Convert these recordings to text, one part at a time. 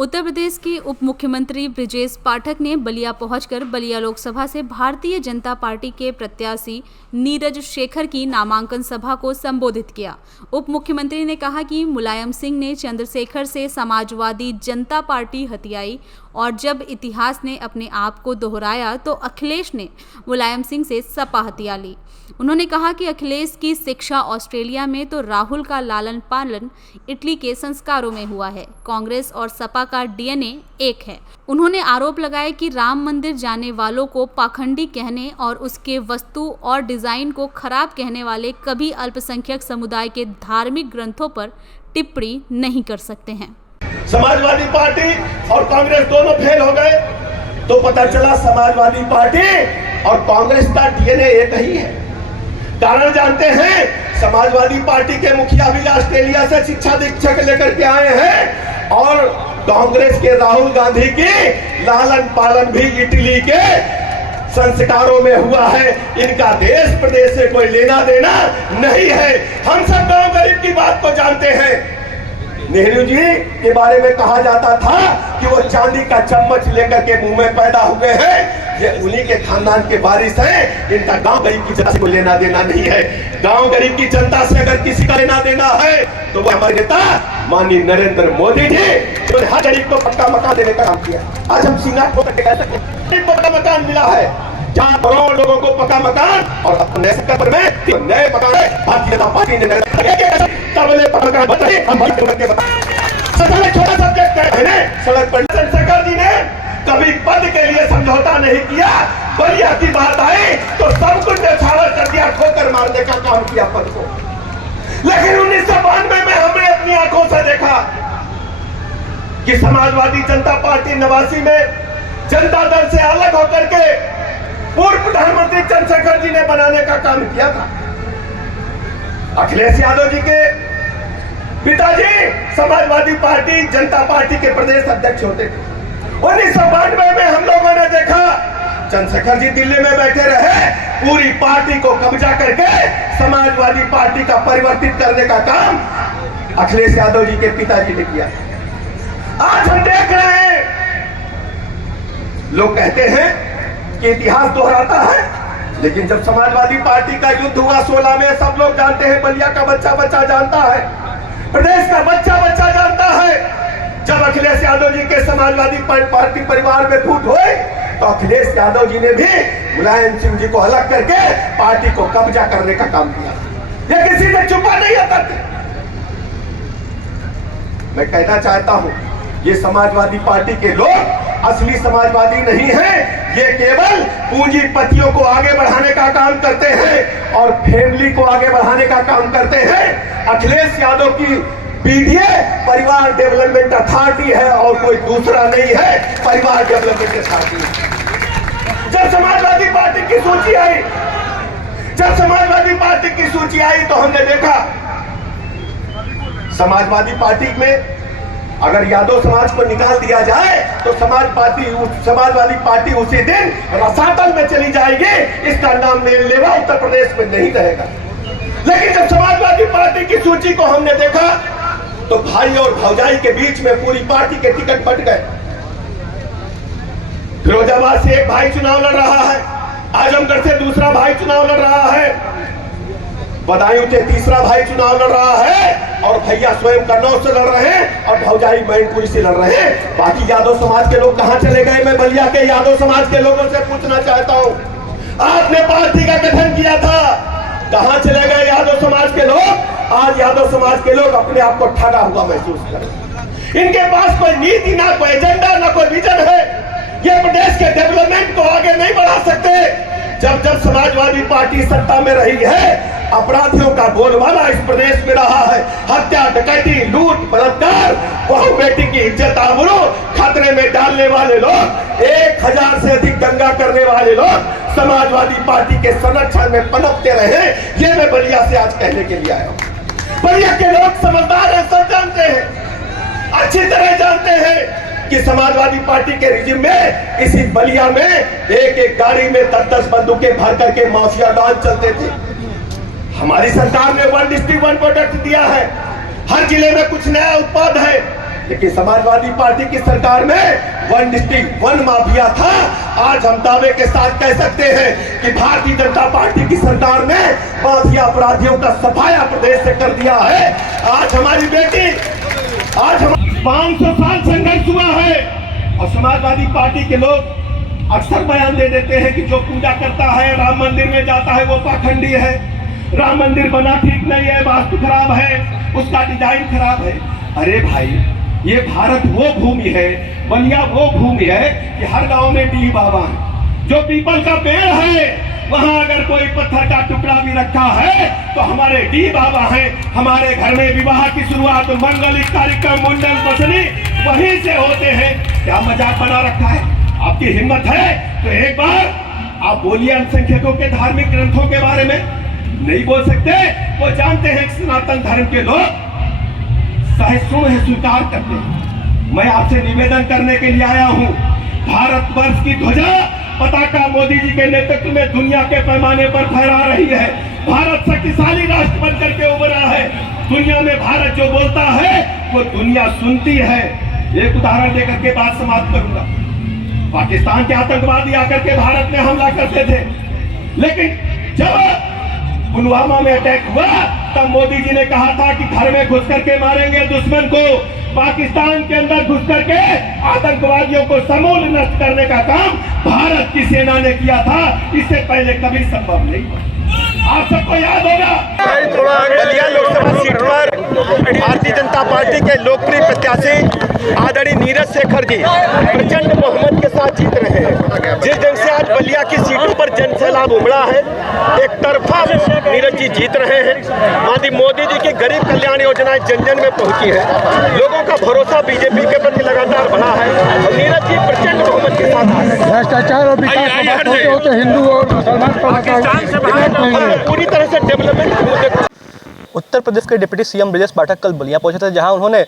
उत्तर प्रदेश के उप मुख्यमंत्री ब्रजेश पाठक ने बलिया पहुंचकर बलिया लोकसभा से भारतीय जनता पार्टी के प्रत्याशी नीरज शेखर की नामांकन सभा को संबोधित किया। उप मुख्यमंत्री ने कहा कि मुलायम सिंह ने चंद्रशेखर से समाजवादी जनता पार्टी हथियाई और जब इतिहास ने अपने आप को दोहराया तो अखिलेश ने मुलायम सिंह से सपा हथिया ली। उन्होंने कहा कि अखिलेश की शिक्षा ऑस्ट्रेलिया में तो राहुल का लालन पालन इटली के संस्कारों में हुआ है। कांग्रेस और सपा का डीएनए एक है। उन्होंने आरोप लगाया कि राम मंदिर जाने वालों को पाखंडी कहने और उसके वस्तु और डिजाइन को खराब कहने वाले कभी अल्पसंख्यक समुदाय के धार्मिक ग्रंथों पर टिप्पणी नहीं कर सकते हैं। समाजवादी पार्टी और कांग्रेस दोनों फेल हो गए तो पता चला समाजवादी पार्टी और कांग्रेस का डीएनए एक ही है। कारण जानते हैं, समाजवादी पार्टी के मुखिया भी ऑस्ट्रेलिया से शिक्षा दीक्षा लेकर के आए हैं और कांग्रेस के राहुल गांधी की लालन पालन भी इटली के संस्कारों में हुआ है। इनका देश प्रदेश से कोई लेना देना नहीं है। हम सब गांव गरीब की बात को जानते हैं। नेहरू जी के बारे में कहा जाता था कि वो चांदी का चम्मच लेकर के मुंह में पैदा हुए हैं। ये उन्हीं के खानदान के वारिस हैं। इनका गांव गरीब की जनता से कोई लेना देना नहीं है। गांव गरीब की जनता से अगर किसी का लेना देना है तो वो हमारे नेता माननीय नरेंद्र मोदी जी, उन्होंने हर गरीब को पक्का मकान देने का काम किया। आज हम सिंगार को कह सकते हैं पक्का मकान मिला है। 4 करोड़ लोगों को पक्का मकान और अपने सेक्टर में नए मकान भारतीय जनता पार्टी ने तबले मकान बनाए। हम छोटा सब्जेक्ट है, सड़क पर चंद्रशेखर जी ने कभी पद के लिए समझौता नहीं किया। बलिया की बात आई तो सब कुछ छाड़ा कर दिया, ठोकर मारने का काम किया पद को। लेकिन 1992 में हमने अपनी आंखों से देखा कि समाजवादी जनता पार्टी 89 में जनता दल से अलग होकर के पूर्व प्रधानमंत्री चंद्रशेखर जी ने बनाने का काम किया था। अखिलेश यादव जी के पिताजी समाजवादी पार्टी जनता पार्टी के प्रदेश अध्यक्ष होते थे। 1992 में हम लोगों ने देखा चंद्रशेखर जी दिल्ली में बैठे रहे, पूरी पार्टी को कब्जा करके समाजवादी पार्टी का परिवर्तित करने का काम अखिलेश यादव जी के पिताजी ने किया। आज हम देख रहे हैं, लोग कहते हैं कि इतिहास दोहराता है, लेकिन जब समाजवादी पार्टी का युद्ध हुआ 16 में, सब लोग जानते हैं, बलिया का बच्चा बच्चा जानता है, प्रदेश का बच्चा बच्चा जानता है। जब अखिलेश यादव जी के समाजवादी पार्टी परिवार में फूट हुई तो अखिलेश यादव जी ने भी मुलायम सिंह जी को अलग करके पार्टी को कब्जा करने का काम किया। ये किसी से छुपा नहीं होता। मैं कहना चाहता हूं, ये समाजवादी पार्टी के लोग असली समाजवादी नहीं हैं। ये केवल पूंजीपतियों को आगे बढ़ाने का काम करते हैं और फैमिली को आगे बढ़ाने का काम करते हैं। अखिलेश यादव की पीडीए परिवार डेवलपमेंट अथॉरिटी है और कोई दूसरा नहीं है, परिवार डेवलपमेंट अथॉरिटी है। जब समाजवादी पार्टी की सूची आई, तो हमने देखा समाजवादी पार्टी में अगर यादव समाज को निकाल दिया जाए तो समाजवादी पार्टी उसी दिन रसातल में चली जाएगी। इसका नाम लेवा उत्तर प्रदेश में नहीं रहेगा। लेकिन जब समाजवादी पार्टी की सूची को हमने देखा तो भाई और भौजाई के बीच में पूरी पार्टी के टिकट बट गए। फिरोजाबाद से एक भाई चुनाव लड़ रहा है, आजमगढ़ से दूसरा भाई चुनाव लड़ रहा है, बदायूं से तीसरा भाई चुनाव लड़ रहा है और भैया स्वयं कन्नौज से लड़ रहे हैं और भौजाई मैनपुरी से लड़ रहे हैं। बाकी यादव समाज के लोग कहां चले गए? मैं बलिया के यादव समाज के लोगों से पूछना चाहता हूं, आपने पार्टी का गठन किया था, कहां चले गए यादव समाज के लोग? आज यादव समाज के लोग अपने आप को ठगा हुआ महसूस कर रहे हैं। इनके पास कोई नीति, ना कोई एजेंडा, ना कोई विजन है। ये प्रदेश के डेवलपमेंट को आगे नहीं बढ़ा सकते। जब समाजवादी पार्टी सत्ता में रही है, अपराधियों का बोलबाला इस प्रदेश में रहा है। हत्या, डकैती, लूट, बलात्कार, बहु बेटी की इज्जत आबरू खतरे में डालने वाले लोग, 1000 से अधिक दंगा करने वाले लोग समाजवादी पार्टी के संरक्षण में पनपते रहे। ये मैं बलिया से आज कहने के लिए आया हूं। बलिया के लोग समझदार हैं, सब जानते हैं, अच्छी तरह जानते हैं कि समाजवादी पार्टी के रिजिम में इसी बलिया में एक गाड़ी में 10-10 बंदूकें भर करके माफिया डॉन चलते थे। हमारी सरकार ने 1 डिस्ट्रिक्ट 1 प्रोडक्ट दिया है। हर जिले में कुछ नया उत्पाद है। लेकिन समाजवादी पार्टी की सरकार में वन डिस्ट्रिक्ट वन माफिया था। आज हम दावे के साथ कह सकते हैं कि भारतीय जनता पार्टी की सरकार ने माफिया अपराधियों का सफाया प्रदेश से कर दिया है। आज हमारी बेटी, आज 500 साल संघर्ष हुआ है और समाजवादी पार्टी के लोग अक्सर बयान दे देते हैं कि जो पूजा करता है, राम मंदिर में जाता है, वो पाखंडी है, राम मंदिर बना ठीक नहीं है, वास्तु खराब है, उसका डिजाइन खराब है। अरे भाई, ये भारत वो भूमि है, बलिया वो भूमि है कि हर गांव में डी बाबा है। जो पीपल का पेड़ है वहां अगर कोई पत्थर का टुकड़ा भी रखा है तो हमारे डी बाबा हैं। हमारे घर में विवाह की शुरुआत, मंगलिक कार्यक्रम, मुंडन बसनी वहीं से होते हैं। क्या मजाक बना रखा है? आपकी हिम्मत है तो एक बार आप बोलिए अल्पसंख्यकों के धार्मिक ग्रंथों के बारे में। नहीं बोल सकते? वो जानते हैं कि सनातन धर्म के लोग सहिष्णु है, स्वीकार करते हैं। मैं आपसे निवेदन करने के लिए आया हूं, भारतवर्ष की ध्वजा पताका मोदी जी के नेतृत्व में दुनिया के पैमाने पर फहरा रही है। भारत शक्तिशाली राष्ट्र बनकर के उभरा है। दुनिया में भारत जो बोलता है वो दुनिया सुनती है। एक उदाहरण देकर के बात समाप्त करूंगा। पाकिस्तान के आतंकवादी आकर के भारत में हमला करते थे, लेकिन जब पुलवामा में अटैक हुआ तब मोदी जी ने कहा था कि घर में घुस करके मारेंगे दुश्मन को। पाकिस्तान के अंदर घुस करके आतंकवादियों को समूल नष्ट करने का काम भारत की सेना ने किया था। इससे पहले कभी संभव नहीं हुआ। आप सबको याद होगा, बलिया लोकसभा सीट पर भारतीय जनता पार्टी के लोकप्रिय प्रत्याशी आदरणीय नीरज शेखर जी प्रचंड बहुमत के साथ जीत रहे हैं। जिस ढंग से आज बलिया की सीटों पर जनसैलाब उमड़ा है, एक तरफा नीरज जी जीत रहे हैं। माननीय मोदी जी की गरीब कल्याण योजनाएं जन जन में पहुंची है। लोगों का भरोसा बीजेपी के प्रति लगातार बढ़ा है और नीरज जी प्रचंड बहुमत के साथ भ्रष्टाचार और विकास होते हिंदू और मुसलमान पूरी तरह से डेवलपमेंट। उत्तर प्रदेश के डिप्टी सीएम ब्रजेश पाठक कल बलिया पहुंचे थे, जहां उन्होंने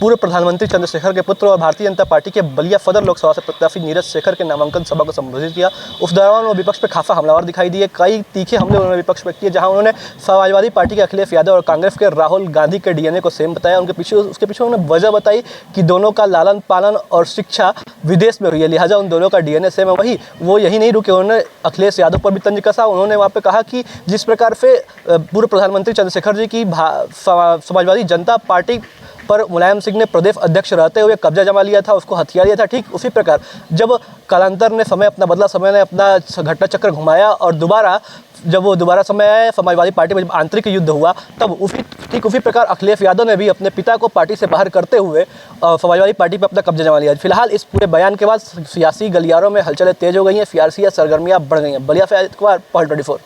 पूर्व प्रधानमंत्री चंद्रशेखर के पुत्र और भारतीय जनता पार्टी के बलिया सदर लोकसभा से प्रत्याशी नीरज शेखर के नामांकन सभा को संबोधित किया। उस दौरान वो विपक्ष पर खासा हमलावर दिखाई दिए। कई तीखे हमले उन्होंने विपक्ष पर किए, जहां उन्होंने समाजवादी पार्टी के अखिलेश यादव और कांग्रेस के राहुल गांधी के डीएनए को सेम बताया। उसके पीछे उन्होंने वजह बताई कि दोनों का लालन पालन और शिक्षा विदेश में हुई है, लिहाजा उन दोनों का डीएनए सेम है। वो यही नहीं रुके, उन्होंने अखिलेश यादव पर भी तंज कसा। उन्होंने वहाँ पर कहा कि जिस प्रकार से पूर्व प्रधानमंत्री चंद्रशेखर जी की समाजवादी जनता पार्टी पर मुलायम सिंह ने प्रदेश अध्यक्ष रहते हुए कब्जा जमा लिया था, उसको हथियार दिया था, ठीक उसी प्रकार जब कालांतर ने समय अपना बदला, समय ने अपना घटना चक्र घुमाया और जब वो दोबारा समय आया, समाजवादी पार्टी में जब आंतरिक युद्ध हुआ, तब ठीक उसी प्रकार अखिलेश यादव ने भी अपने पिता को पार्टी से बाहर करते हुए समाजवादी पार्टी पर अपना कब्जा जमा लिया। फिलहाल इस पूरे बयान के बाद सियासी गलियारों में हलचलें तेज हो गई हैं, सियासी सरगर्मियां बढ़ गई हैं। बलिया से पॉइंट 24।